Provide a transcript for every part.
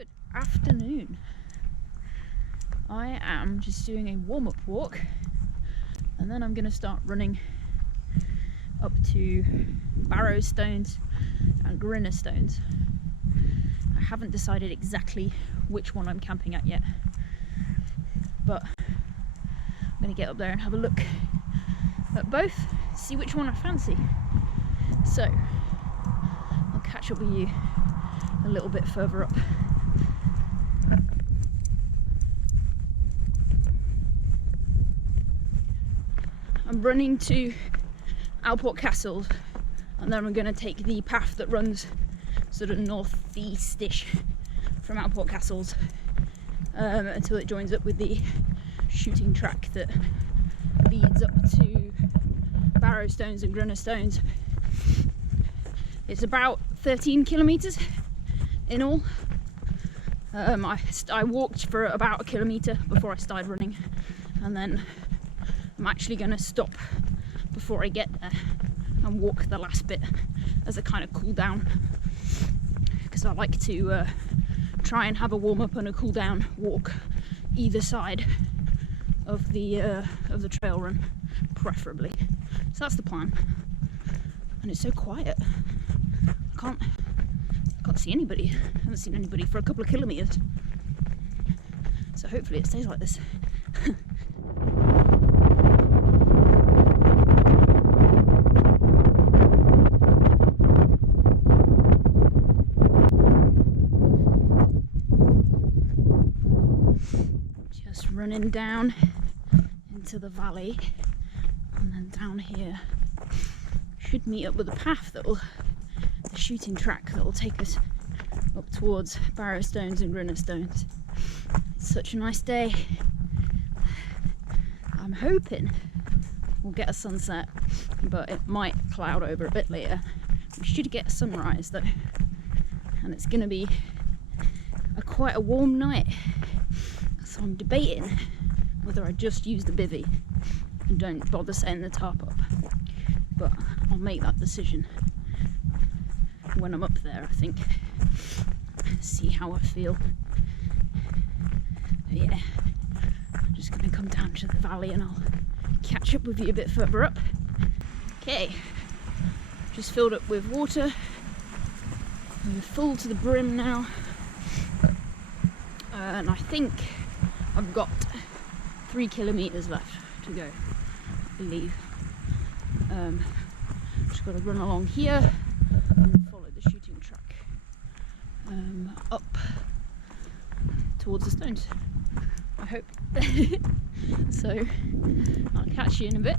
Good afternoon. I am just doing a warm-up walk and then I'm going to start running up to Stones and Grinah Stones. I haven't decided exactly which one I'm camping at yet, but I'm going to get up there and have a look at both, see which one I fancy. So I'll catch up with you a little bit further up. I'm running to Alport Castles and then I'm going to take the path that runs sort of northeast-ish from Alport Castles until it joins up with the shooting track that leads up to Stones and Grinah Stones. It's about 13 kilometres in all. I walked for about a kilometre before I started running, and then I'm actually going to stop before I get there and walk the last bit as a kind of cool down, because I like to try and have a warm up and a cool down walk either side of the trail run, preferably. So that's the plan. And it's so quiet. I can't see anybody. I haven't seen anybody for a couple of kilometres. So hopefully it stays like this. Just running down into the valley, and then down here should meet up with a path the shooting track that will take us up towards Stones and Grinah Stones. It's such a nice day. I'm hoping we'll get a sunset, but it might cloud over a bit later. We should get a sunrise though, and it's going to be quite a warm night, so I'm debating whether I just use the Bivi and don't bother setting the tarp up, but I'll make that decision when I'm up there, I think. See how I feel. But yeah, I'm just going to come down to the valley and I'll catch up with you a bit further up. Okay, just filled up with water. We're full to the brim now, and I think I've got 3 kilometres left to go, I believe. Just got to run along here and follow the shooting track up towards the stones, I hope. So I'll catch you in a bit.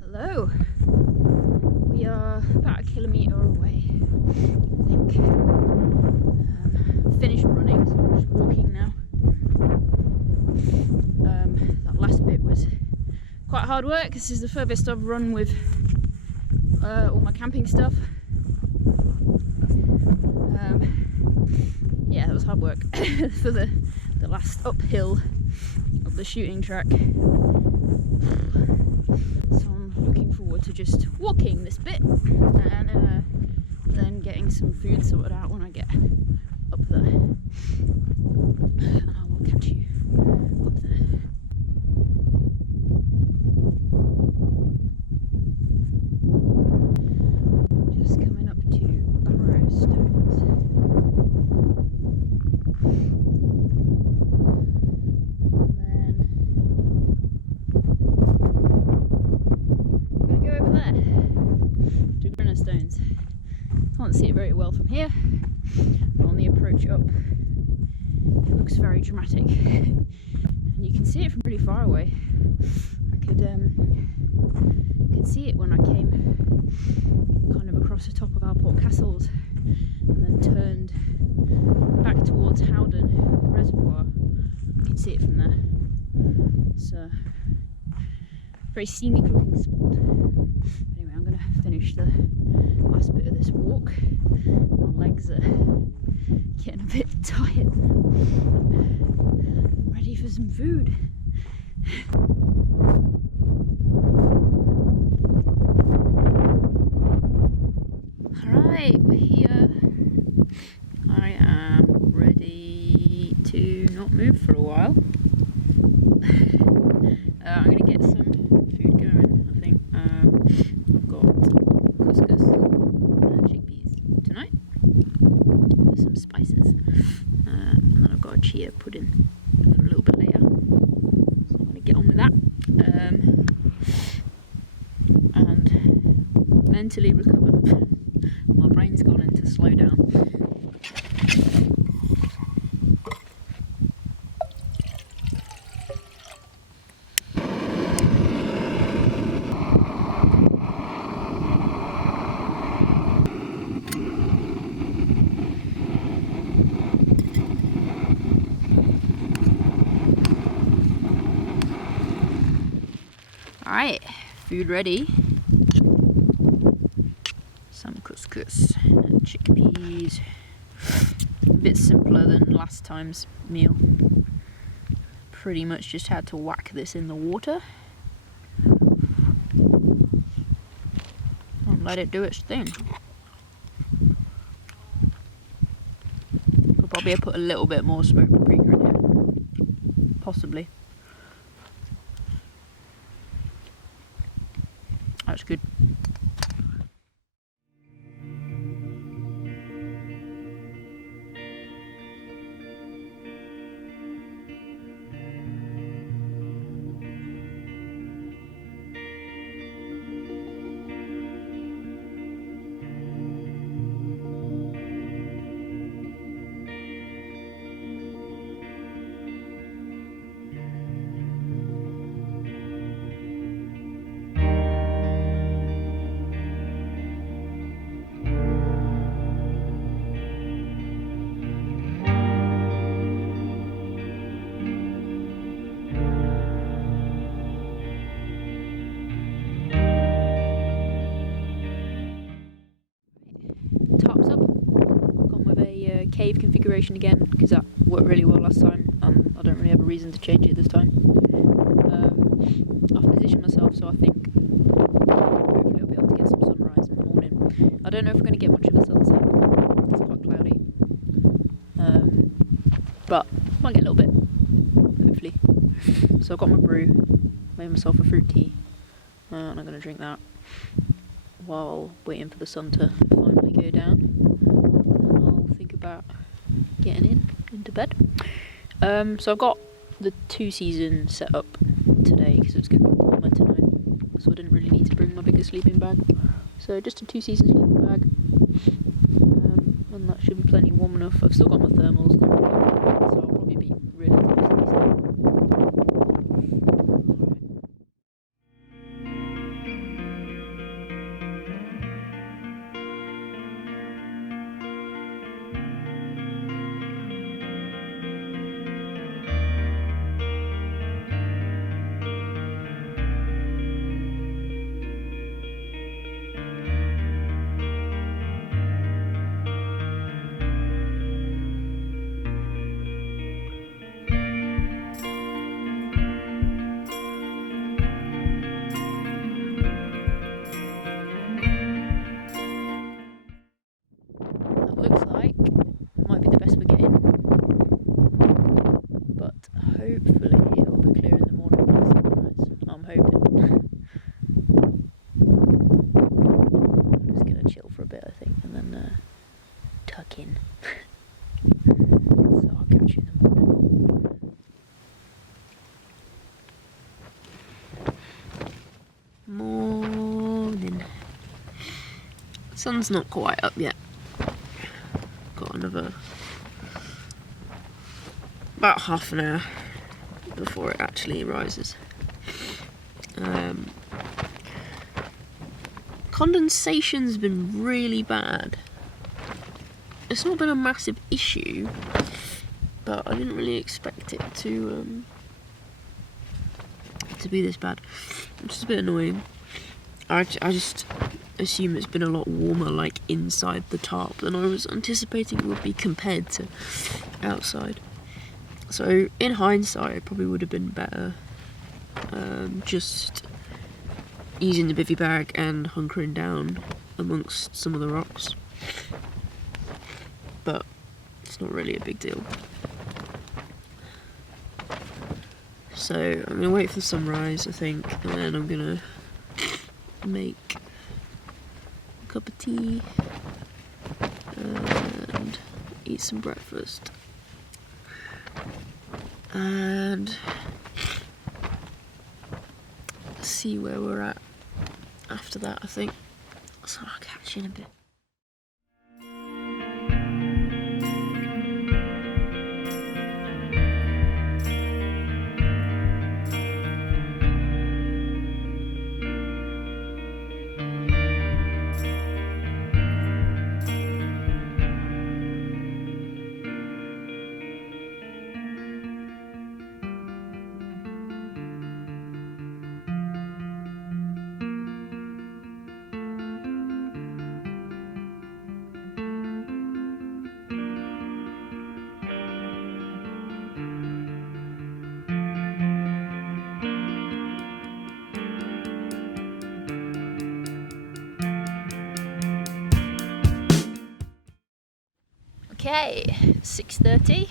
Hello. We are about a kilometre away, I think. Finished running, so I'm just walking now. That last bit was quite hard work. This is the furthest I've run with all my camping stuff. Yeah, that was hard work for the last uphill of the shooting track. So I'm looking forward to just walking this bit and then getting some food sorted out when I get up there. And I will catch you up there. Just coming up to Stones. And then I'm going to go over there to Grinah Stones. Can't see it very well from here, but on the approach up it looks very dramatic and you can see it from really far away. I could see it when I came kind of across the top of Alport Castles and then turned back towards Howden Reservoir. I could see it from there. It's a very scenic looking spot. Anyway, I'm going to finish the last bit of this walk. My legs are getting a bit tired now. I'm ready for some food. Alright, we're here. I am ready move for a while. I'm going to get some food going, I think. I've got couscous and chickpeas tonight with some spices. And then I've got a chia pudding for a little bit later. So I'm going to get on with that. And mentally recover. My brain's gone into slow down. Alright, food ready. Some couscous and chickpeas. A bit simpler than last time's meal. Pretty much just had to whack this in the water and let it do its thing. Could probably have put a little bit more smoked paprika in here. Possibly. That's good. Tarp's up. Gone with a cave configuration again because that worked really well last time. I don't really have a reason to change it this time. I've positioned myself so I think hopefully I'll be able to get some sunrise in the morning. I don't know if we're going to get much of a sunset. It's quite cloudy. But might get a little bit, hopefully. So I've got my brew, made myself a fruit tea, and I'm going to drink that while waiting for the sun to finally go down. And I'll think about getting into bed. So I've got the 2-season set up today because it's going to be warmer tonight, so I didn't really need to bring my bigger sleeping bag. So just a 2-season sleeping bag, and that should be plenty warm enough. I've still got my thermals, so I'll probably be really tasty. Looks like might be the best we're getting, but hopefully it'll be clear in the morning for the sunrise. I'm hoping. I'm just gonna chill for a bit, I think, and then tuck in. So I'll catch you in the morning. Morning. Sun's not quite up yet. Got another about half an hour before it actually rises. Condensation's been really bad. It's not been a massive issue, but I didn't really expect it to be this bad, which is a bit annoying. I just assume it's been a lot warmer, like inside the tarp, than I was anticipating it would be compared to outside. So in hindsight, it probably would have been better just using the bivy bag and hunkering down amongst some of the rocks. But it's not really a big deal. So I'm gonna wait for the sunrise, I think, and then I'm gonna make a cup of tea and eat some breakfast. And see where we're at after that, I think. So I'll catch you in a bit. Okay, 6:30.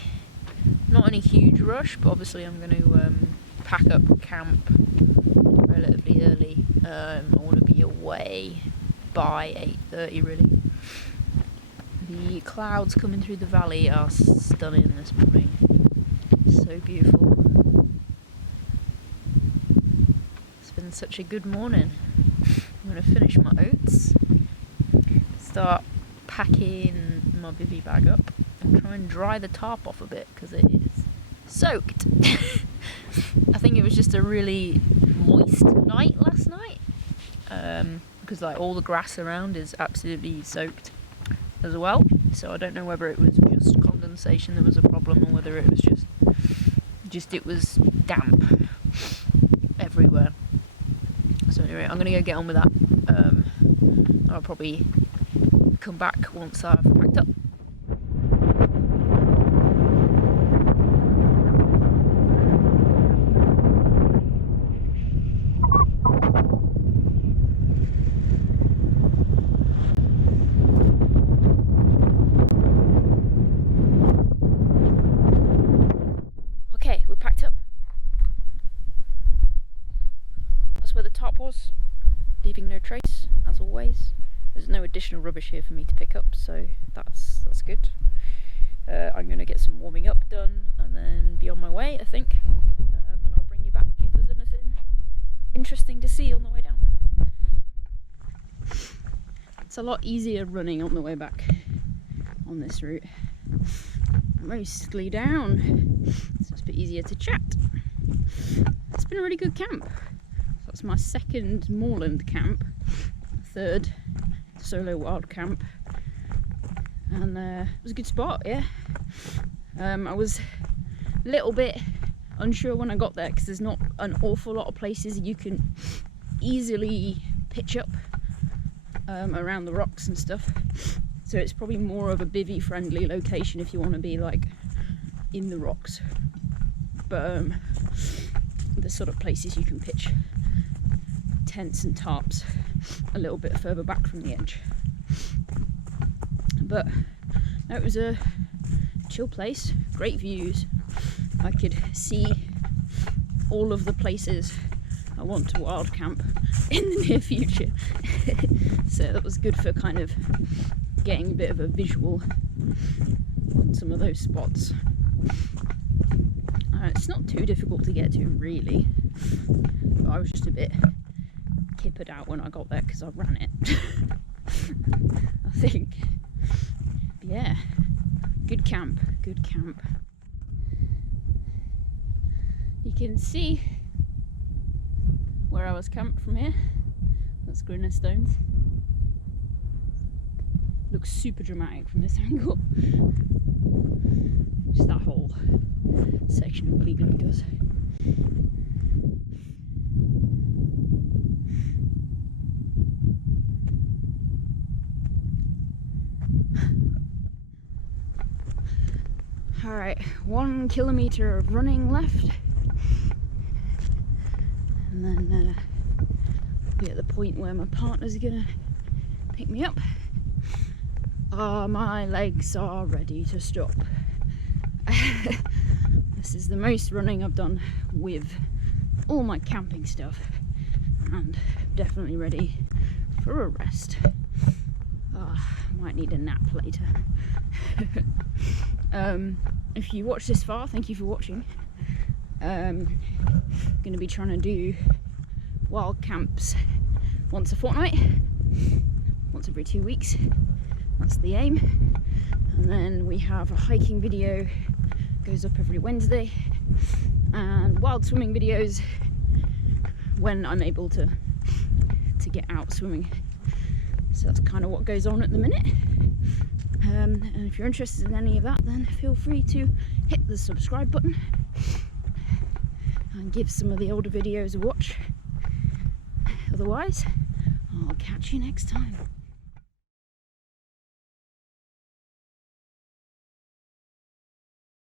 Not in a huge rush, but obviously I'm going to pack up camp relatively early. I want to be away by 8:30 really. The clouds coming through the valley are stunning this morning. So beautiful. It's been such a good morning. I'm going to finish my oats, start packing my Bivi bag up and try and dry the tarp off a bit because it is soaked. I think it was just a really moist night last night, because like all the grass around is absolutely soaked as well, so I don't know whether it was just condensation that was a problem or whether it was just it was damp everywhere. So anyway, I'm gonna go get on with that. I'll probably come back once I've packed up. Okay, we're packed up. That's where the tarp was, leaving no trace, as always. There's no additional rubbish here for me to pick up, so that's good. I'm going to get some warming up done and then be on my way, I think. And I'll bring you back if there's anything interesting to see on the way down. It's a lot easier running on the way back on this route. Mostly down, so it's a bit easier to chat. It's been a really good camp. So that's my second moorland camp, third solo wild camp, and it was a good spot. Yeah, I was a little bit unsure when I got there because there's not an awful lot of places you can easily pitch up around the rocks and stuff, so it's probably more of a bivvy friendly location if you want to be like in the rocks, but the sort of places you can pitch tents and tarps a little bit further back from the edge. But no, it was a chill place, great views. I could see all of the places I want to wild camp in the near future. So that was good for kind of getting a bit of a visual on some of those spots. It's not too difficult to get to really, but I was just a bit kippered out when I got there because I ran it. I think. But yeah, good camp, good camp. You can see where I was camped from here. That's Grinah Stones. Looks super dramatic from this angle. Just that whole section of Bleaklow does. Alright, 1 kilometre of running left, and then I'll be at the point where my partner's gonna pick me up. My legs are ready to stop. I This is the most running I've done with all my camping stuff, and definitely ready for a rest. Might need a nap later. If you watched this far, thank you for watching. Going to be trying to do wild camps once a fortnight, once every 2 weeks. That's the aim. And then we have a hiking video, goes up every Wednesday, and wild swimming videos when I'm able to get out swimming. So that's kind of what goes on at the minute. And if you're interested in any of that, then feel free to hit the subscribe button and give some of the older videos a watch. Otherwise, I'll catch you next time.